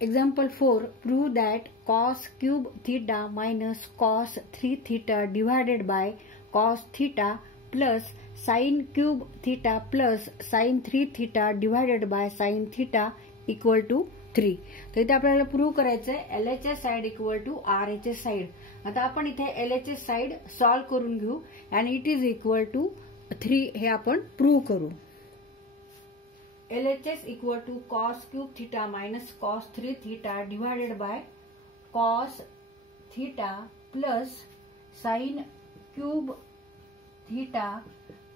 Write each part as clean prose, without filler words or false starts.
Example 4. Prove that cos cube theta minus cos 3 theta divided by cos theta plus sin cube theta plus sin 3 theta divided by sin theta equal to 3. तर इथे आपल्याला prove करायचं आहे LHS side equal to RHS side. आता आपण इथे LHS side solve करून घेऊ आणि इट इज इक्वल टू 3 हे आपण प्रूव्ह करू. LHS equal to cos cube theta minus cos 3 theta divided by cos theta plus sin cube theta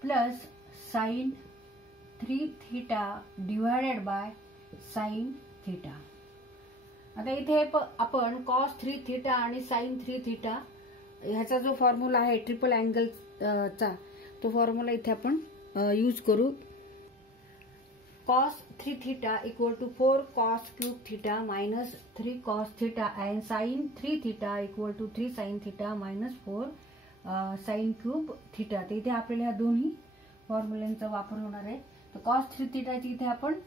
plus sin 3 theta divided by sin theta. आता इथे आपण cos 3 theta आणि sin 3 theta ह्याचा जो formula आहे ट्रिपल अँगल चा तो formula इथे आपण यूज करू. Cos 3 theta equal to 4 cos cube theta minus 3 cos theta and sin 3 theta equal to 3 sin theta minus 4 sin cube theta. तर इथे आपल्याला ह्या दोन्ही फॉर्म्युलांचा वापर होणार आहे. तर cos 3 theta ची इथे आपण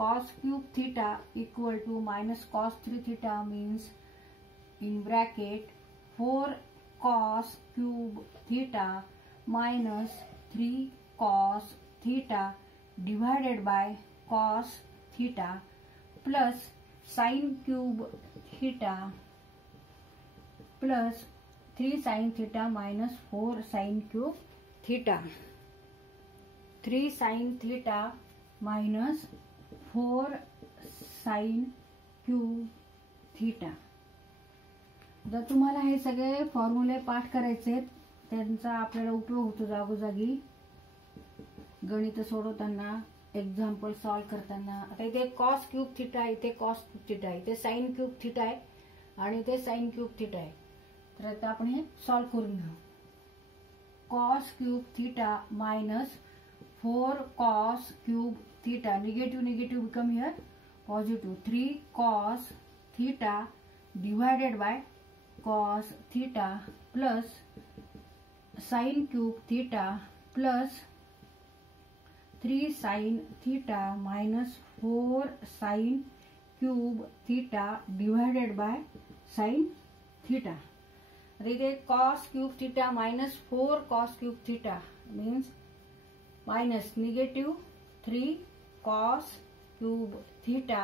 cos cube theta equal to minus cos 3 theta means in bracket 4 cos cube theta minus 3 cos theta divided by cos theta plus sin cube theta plus 3 sin theta minus 4 sin cube theta. 3 sin theta minus 4 sin cube theta. जर तुम्हाला हे सगळे फॉर्म्युले पाठ करायचे त्यांचा आपल्याला उपयोग होतो जागोजागी गणित सोडवताना एक्झाम्पल सॉल्व करताना. आता इथे cos क्यूब थीटा इथे cos क्यूब थीटा इथे sin क्यूब थीटा आहे आणि इथे sin क्यूब थीटा आहे. तर आता आपण हे सॉल्व करून घेऊ. cos cube theta minus 4 cos cube theta negative become here positive 3 cos theta divided by cos theta plus sin cube theta plus 3 sin theta minus 4 sin cube theta divided by sin theta. इथे cos cube theta minus 4 cos cube theta means minus negative 3 cos cube theta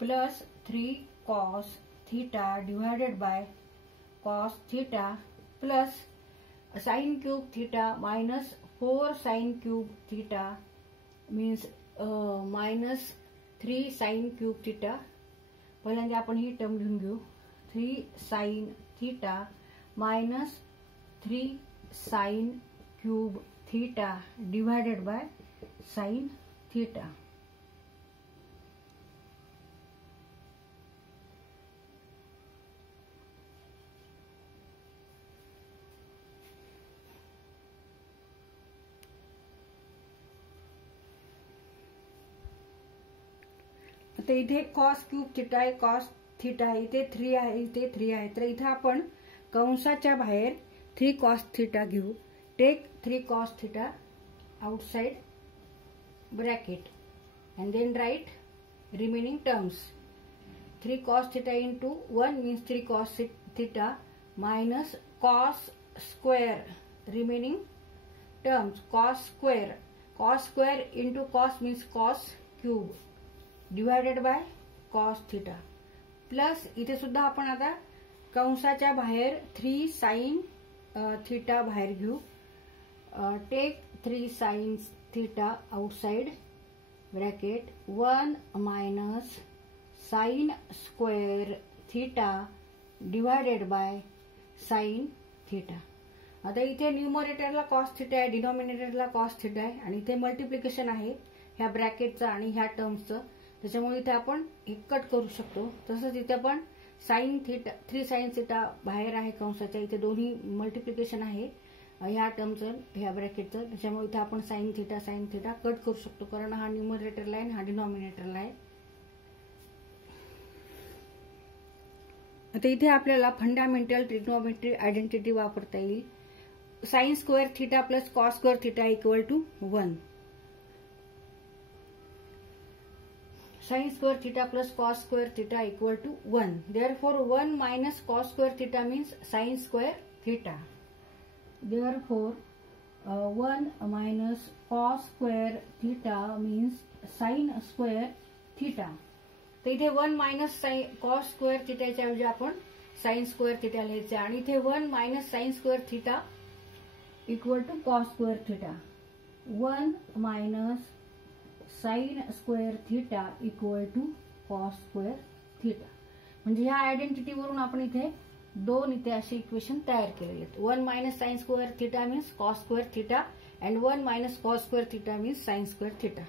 plus 3 cos theta divided by cos theta plus sin cube theta minus 4 sin cube theta means minus 3 sin cube theta. पहिल्यांदा आपण ही term लिहून घेऊ. 3 sin theta minus 3 sin cube theta divided by sin theta. आता इथे cos cube theta आहे cos theta आहे इथे 3 आहे इथे 3 आहे. तर इथे आपण कंसाच्या बाहेर 3 cos थीटा घेऊ. Take 3 cos theta outside bracket and then write remaining terms. 3 cos theta into 1 means 3 cos theta minus cos square remaining terms cos square into cos means cos cube divided by cos theta plus इथे सुद्धा आपण आता कंसाच्या बाहेर 3 sin theta बाहेर घेऊ. Take 3 sin theta outside bracket 1 minus sin square theta divided by sin theta. आता इथे न्यूमरेटरला cos theta आहे डिनॉमिनेटरला cos theta आहे आणि इथे मल्टिप्लिकेशन आहे ह्या ब्रॅकेटचं आणि ह्या टर्म्सचं. त्याच्यामुळे इथे आपण हे कट करू शकतो. तसंच इथे पण sin theta 3 sin theta बाहेर आहे कंसाच्या इथे दोन्ही मल्टिप्लिकेशन आहे ह्या टर्मचं ह्या ब्रॅकेटचं. त्याच्यामुळे इथे आपण sin theta कट करू शकतो कारण हा न्यूमरेटरला आहे हा डिनॉमिनेटरला आहे. आता इथे आपल्याला फंडामेंटल ट्रिग्नोमेट्री आयडेंटिटी वापरता येईल. sin square theta plus cos square theta equal to 1. sin square theta plus cos square theta equal to 1. Therefore 1 minus cos square theta means sin square theta. Therefore 1 minus cos square theta means sin square theta. तर इथे 1 minus cos square थिटाच्या ऐवजी आपण sign square theta लिहायचे आणि इथे 1 minus sine square theta equal to cos square theta. 1 minus sine square theta equal to cos square theta. म्हणजे ह्या आयडेंटिटीवरून आपण इथे दोन इथे असे इक्वेशन तयार केलेले आहेत. 1 minus sine square theta means cos square theta and 1 minus cos square theta means sign square theta.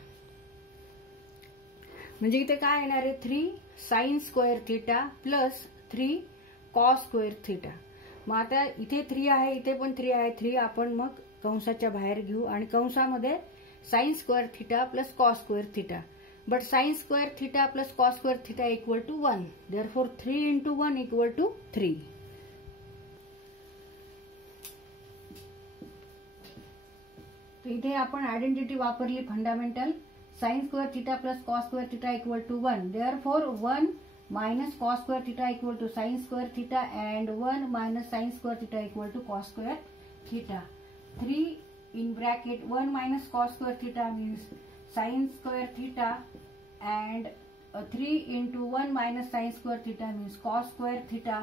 म्हणजे इथे काय येणार आहे 3 sign square theta plus 3 cos square theta. मग आता इथे 3 आहे, इथे पण 3 आहे. 3 आपण मग कंसाच्या बाहेर घेऊ आणि कंसामध्ये sine square theta plus cos square theta. But sine square theta plus cos square theta equal to 1. Therefore 3 into 1 equal to 3. तर इथे आपण आयडेंटिटी वापरली fundamental. Sine square theta plus cos square theta equal to 1. Therefore 1 minus cos square theta equal to sin square theta and 1 minus sin square theta equal to cos square theta. 3 in bracket 1 minus cos square theta means sin square theta and 3 into 1 minus sin square theta means cos square theta.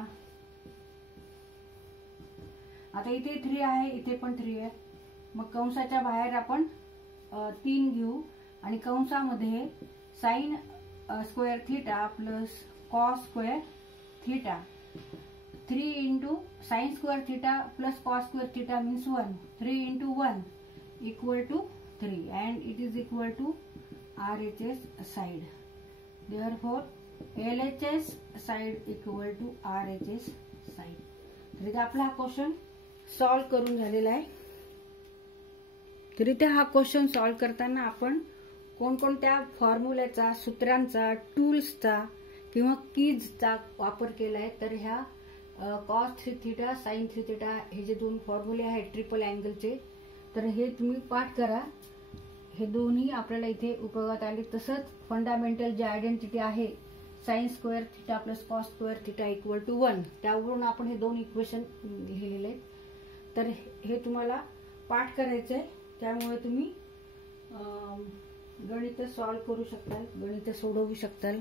आता इथे 3 आहे, इथे पण 3 आहे. मग कंसाच्या बाहेर आपण 3 घेऊ आणि कंसामध्ये sin square theta plus cos square theta. 3 into sin square theta plus cos square theta means 1. 3 into 1 equal to 3 and it is equal to RHS side. Therefore LHS side equal to RHS side. तर इथे आपला हा question solve करून झालेला आहे. तर इथे हा क्वेश्चन सॉल्व करताना आपण कोणकोणत्या फॉर्म्युल्याचा, सूत्रांचा, टूल्सचा किंवा कीजचा वापर केला आहे. तर ह्या कॉस 3 थिटा साइन 3 थिटा हे जे दोन फॉर्म्युले आहेत ट्रिपल अँगलचे, तर हे तुम्ही पाठ करा. हे दोन्ही आपल्याला इथे उपयोगात आले. तसंच फंडामेंटल जे आयडेंटिटी आहे sine square theta plus cos square theta equal to 1, त्यावरून आपण हे दोन इक्वेशन लिहिलेले आहेत. तर हे तुम्हाला पाठ करायचं आहे. त्यामुळे तुम्ही गणित सॉल्व करू शकताल, गणित सोडवू शकताल.